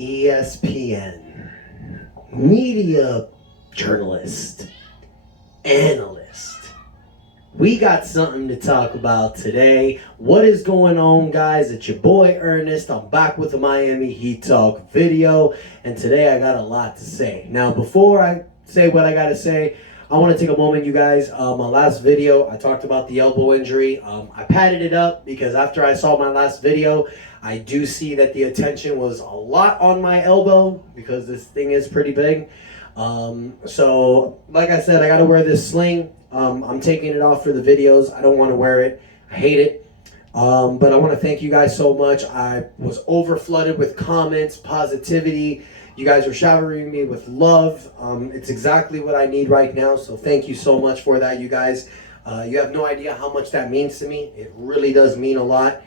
ESPN, media journalist, analyst. We got something to talk about today. What is going on, guys? It's your boy Ernest. I'm back with the Miami Heat Talk video, and today I got a lot to say. Now, before I say what I got to say, I want to take a moment, you guys. My last video, I talked about the elbow injury. I padded it up because after I saw my last video, I do see that the attention was a lot on my elbow because this thing is pretty big. So, like I said, I got to wear this sling. I'm taking it off for the videos. I don't want to wear it. I hate it. But I want to thank you guys so much. I was overflooded with comments, positivity. You guys are showering me with love. It's exactly what I need right now. So thank you so much for that, you guys. You have no idea how much that means to me. It really does mean a lot.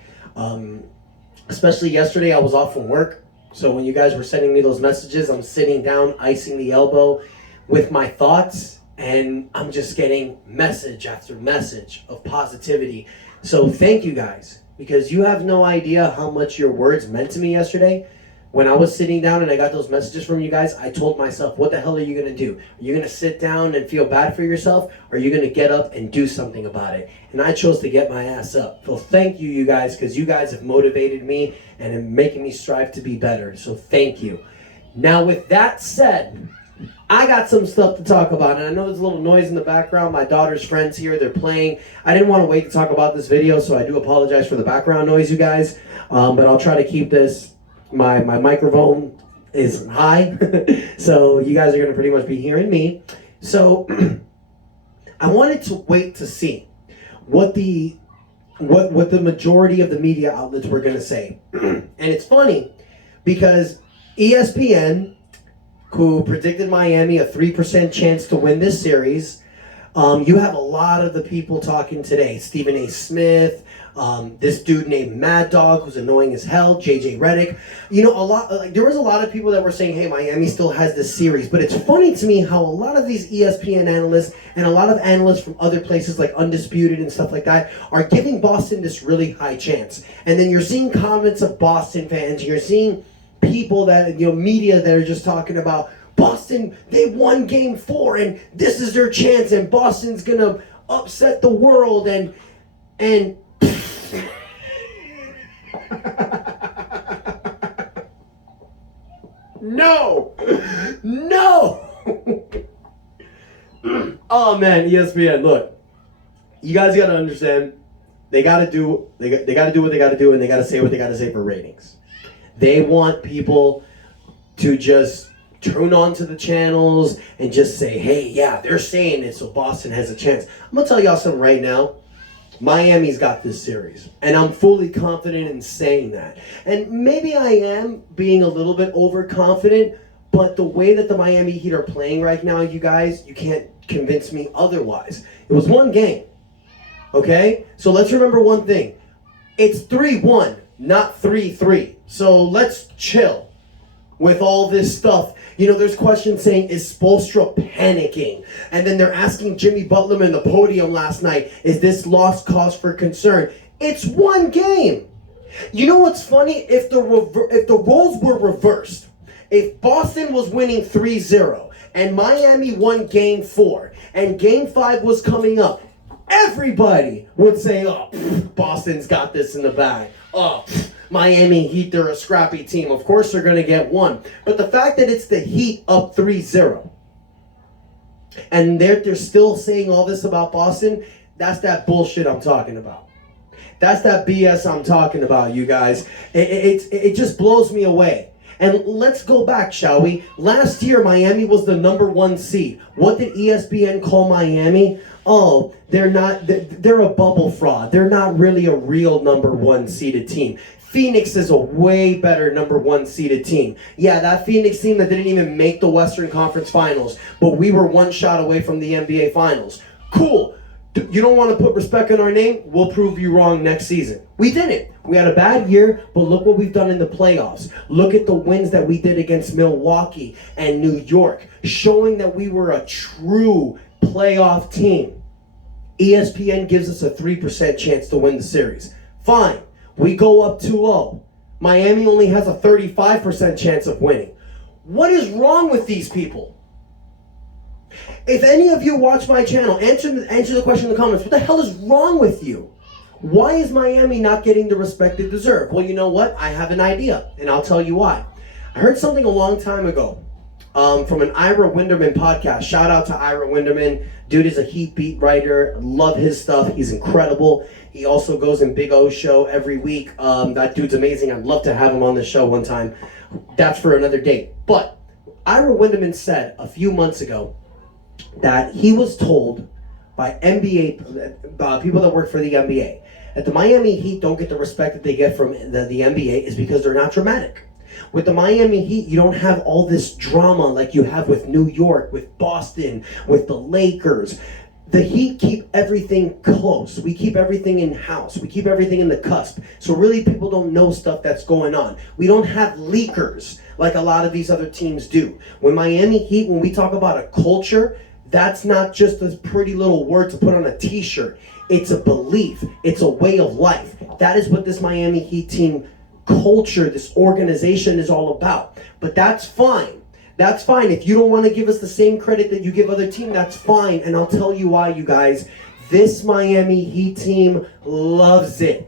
Especially yesterday, I was off from work. So when you guys were sending me those messages, I'm sitting down, icing the elbow with my thoughts. And I'm just getting message after message of positivity. So thank you guys, because you have no idea how much your words meant to me yesterday. When I was sitting down and I got those messages from you guys, I told myself, what the hell are you going to do? Are you going to sit down and feel bad for yourself? Or are you going to get up and do something about it? And I chose to get my ass up. So thank you, you guys, because you guys have motivated me and are making me strive to be better. So thank you. Now, with that said, I got some stuff to talk about, and I know there's a little noise in the background. My daughter's friends here, they're playing. I didn't want to wait to talk about this video, so I do apologize for the background noise, you guys. But I'll try to keep this, my microphone is high, so you guys are going to pretty much be hearing me. So I wanted to wait to see what the majority of the media outlets were going to say. And it's funny, because ESPN, who predicted Miami a 3% chance to win this series. You have a lot of the people talking today. Stephen A. Smith, this dude named Mad Dog, who's annoying as hell, JJ Redick. You know, there was a lot of people that were saying, hey, Miami still has this series. But it's funny to me how a lot of these ESPN analysts and a lot of analysts from other places like Undisputed and stuff like that are giving Boston this really high chance. And then you're seeing comments of Boston fans, and you're seeing people that, media that are just talking about Boston, they won game 4 and this is their chance and Boston's gonna upset the world and No! Oh man, ESPN, look, you guys gotta understand, they gotta do what they gotta do, and they gotta say what they gotta say for ratings. They want people to just tune on to the channels and just say, hey, yeah, they're saying it, so Boston has a chance. I'm going to tell y'all something right now. Miami's got this series, and I'm fully confident in saying that. And maybe I am being a little bit overconfident, but the way that the Miami Heat are playing right now, you guys, you can't convince me otherwise. It was one game, okay? So let's remember one thing. It's 3-1. Not 3-3. So let's chill with all this stuff. There's questions saying, is Spoelstra panicking? And then they're asking Jimmy Butler in the podium last night, is this loss cause for concern? It's one game. You know what's funny? If the roles were reversed, if Boston was winning 3-0 and Miami won game 4 and game 5 was coming up, everybody would say, oh, Boston's got this in the bag. Oh, Miami Heat, they're a scrappy team. Of course they're going to get one. But the fact that it's the Heat up 3-0, and they're still saying all this about Boston, that's that bullshit I'm talking about. That's that BS I'm talking about, you guys. It just blows me away. And let's go back, shall we? Last year, Miami was the number 1 seed. What did ESPN call Miami? Oh, they're a bubble fraud. They're not really a real number 1 seeded team. Phoenix is a way better number 1 seeded team. Yeah, that Phoenix team that didn't even make the Western Conference Finals, but we were 1 shot away from the NBA Finals. Cool. You don't want to put respect on our name? We'll prove you wrong next season. We didn't. We had a bad year, but look what we've done in the playoffs. Look at the wins that we did against Milwaukee and New York, showing that we were a true playoff team. ESPN gives us a 3% chance to win the series. Fine. We go up 2-0. Miami only has a 35% chance of winning. What is wrong with these people? If any of you watch my channel, answer the question in the comments. What the hell is wrong with you? Why is Miami not getting the respect they deserve? Well, you know what? I have an idea, and I'll tell you why. I heard something a long time ago from an Ira Winderman podcast. Shout out to Ira Winderman. Dude is a Heat beat writer. Love his stuff. He's incredible. He also goes in Big O's show every week. That dude's amazing. I'd love to have him on the show one time. That's for another date. But Ira Winderman said a few months ago that he was told by NBA people that work for the NBA that the Miami Heat don't get the respect that they get from the NBA is because they're not dramatic. With the Miami Heat, you don't have all this drama like you have with New York, with Boston, with the Lakers. The Heat keep everything close. We keep everything in-house. We keep everything in the cusp. So really people don't know stuff that's going on. We don't have leakers like a lot of these other teams do. When Miami Heat, when we talk about a culture, that's not just a pretty little word to put on a t-shirt. It's a belief. It's a way of life. That is what this Miami Heat team culture, this organization is all about. But that's fine. That's fine. If you don't want to give us the same credit that you give other teams, that's fine. And I'll tell you why, you guys. This Miami Heat team loves it.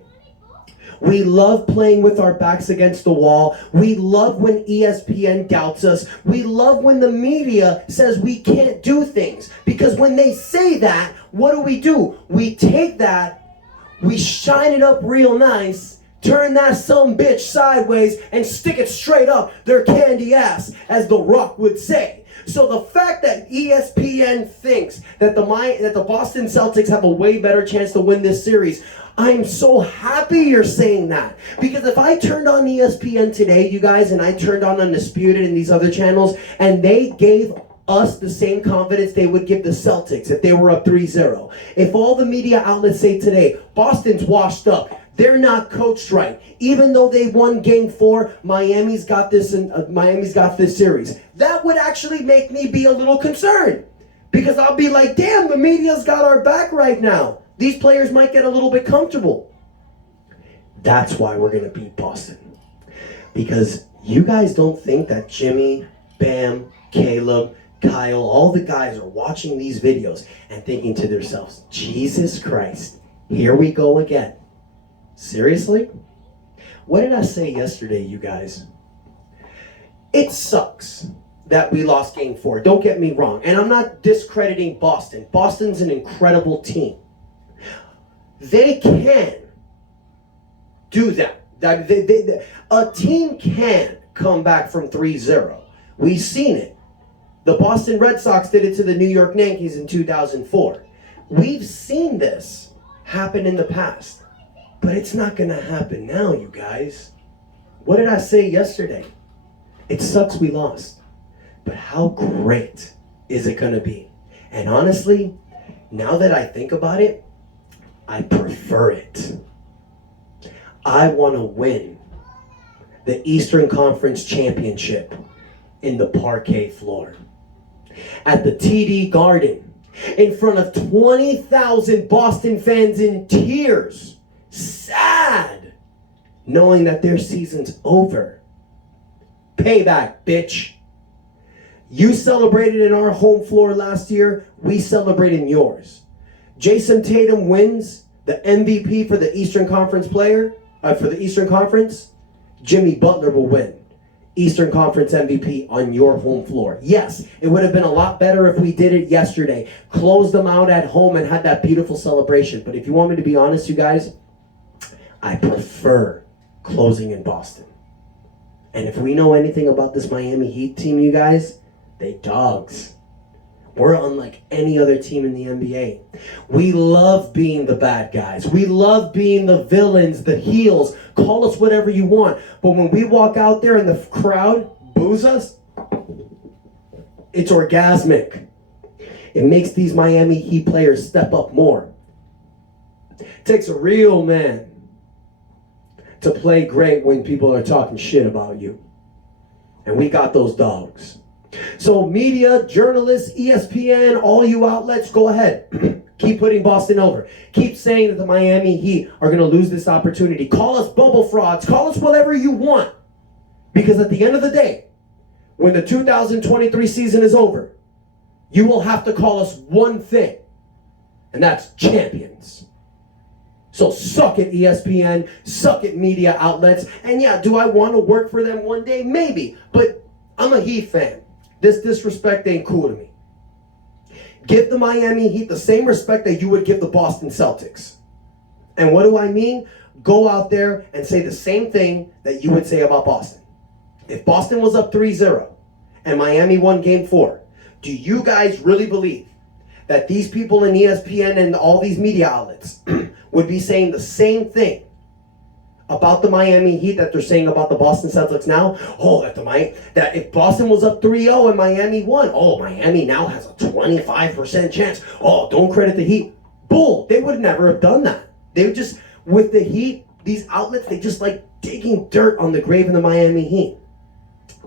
We love playing with our backs against the wall. We love when ESPN doubts us. We love when the media says we can't do things. Because when they say that, what do? We take that, we shine it up real nice, turn that some bitch sideways, and stick it straight up their candy ass, as The Rock would say. So the fact that ESPN thinks that the Boston Celtics have a way better chance to win this series, I'm so happy you're saying that. Because if I turned on ESPN today, you guys, and I turned on Undisputed and these other channels, and they gave us the same confidence they would give the Celtics if they were up 3-0. If all the media outlets say today, Boston's washed up, they're not coached right, even though they won Game 4, Miami's got this series, that would actually make me be a little concerned. Because I'll be like, damn, the media's got our back right now. These players might get a little bit comfortable. That's why we're going to beat Boston. Because you guys don't think that Jimmy, Bam, Caleb, Kyle, all the guys are watching these videos and thinking to themselves, Jesus Christ, here we go again. Seriously? What did I say yesterday, you guys? It sucks that we lost Game 4. Don't get me wrong. And I'm not discrediting Boston. Boston's an incredible team. They can do that. A team can come back from 3-0. We've seen it. The Boston Red Sox did it to the New York Yankees in 2004. We've seen this happen in the past. But it's not going to happen now, you guys. What did I say yesterday? It sucks we lost. But how great is it going to be? And honestly, now that I think about it, I prefer it. I want to win the Eastern Conference Championship in the parquet floor at the TD Garden in front of 20,000 Boston fans in tears, sad, knowing that their season's over. Payback, bitch. You celebrated in our home floor last year, we celebrate in yours. Jason Tatum wins the MVP for the Eastern Conference for the Eastern Conference. Jimmy Butler will win Eastern Conference MVP on your home floor. Yes, it would have been a lot better if we did it yesterday. Closed them out at home and had that beautiful celebration. But if you want me to be honest, you guys, I prefer closing in Boston. And if we know anything about this Miami Heat team, you guys, they dogs. We're unlike any other team in the NBA. We love being the bad guys. We love being the villains, the heels. Call us whatever you want. But when we walk out there and the crowd boos us, it's orgasmic. It makes these Miami Heat players step up more. It takes a real man to play great when people are talking shit about you. And we got those dogs. So media, journalists, ESPN, all you outlets, go ahead. Keep putting Boston over. Keep saying that the Miami Heat are going to lose this opportunity. Call us bubble frauds. Call us whatever you want. Because at the end of the day, when the 2023 season is over, you will have to call us one thing, and that's champions. So suck it, ESPN. Suck it, media outlets. And yeah, do I want to work for them one day? Maybe. But I'm a Heat fan. This disrespect ain't cool to me. Give the Miami Heat the same respect that you would give the Boston Celtics. And what do I mean? Go out there and say the same thing that you would say about Boston. If Boston was up 3-0 and Miami won Game 4, do you guys really believe that these people in ESPN and all these media outlets would be saying the same thing about the Miami Heat that they're saying about the Boston Celtics now? Oh, that if Boston was up 3-0 and Miami won, oh, Miami now has a 25% chance. Oh, don't credit the Heat. Bull. They would never have done that. They would just, with the Heat, these outlets, they just like digging dirt on the grave of the Miami Heat.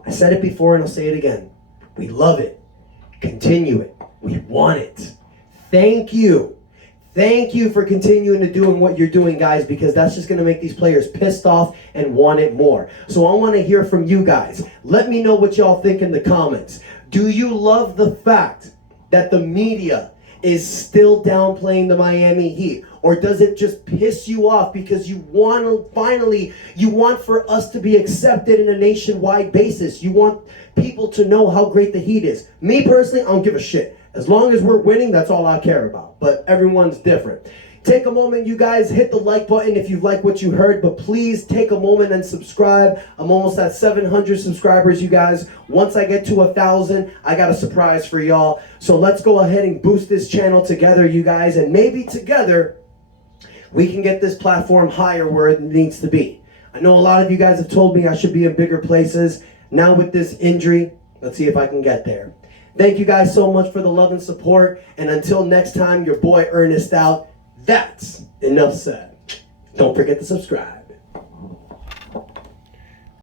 I said it before and I'll say it again. We love it. Continue it. We want it. Thank you. Thank you for continuing to doing what you're doing, guys, because that's just going to make these players pissed off and want it more. So I want to hear from you guys. Let me know what y'all think in the comments. Do you love the fact that the media is still downplaying the Miami Heat? Or does it just piss you off because you want for us to be accepted in a nationwide basis? You want people to know how great the Heat is. Me personally, I don't give a shit. As long as we're winning, that's all I care about. But everyone's different. Take a moment, you guys. Hit the like button if you like what you heard. But please take a moment and subscribe. I'm almost at 700 subscribers, you guys. Once I get to 1,000, I got a surprise for y'all. So let's go ahead and boost this channel together, you guys. And maybe together, we can get this platform higher where it needs to be. I know a lot of you guys have told me I should be in bigger places. Now with this injury, let's see if I can get there. Thank you guys so much for the love and support. And until next time, your boy Ernest out. That's enough said. Don't forget to subscribe.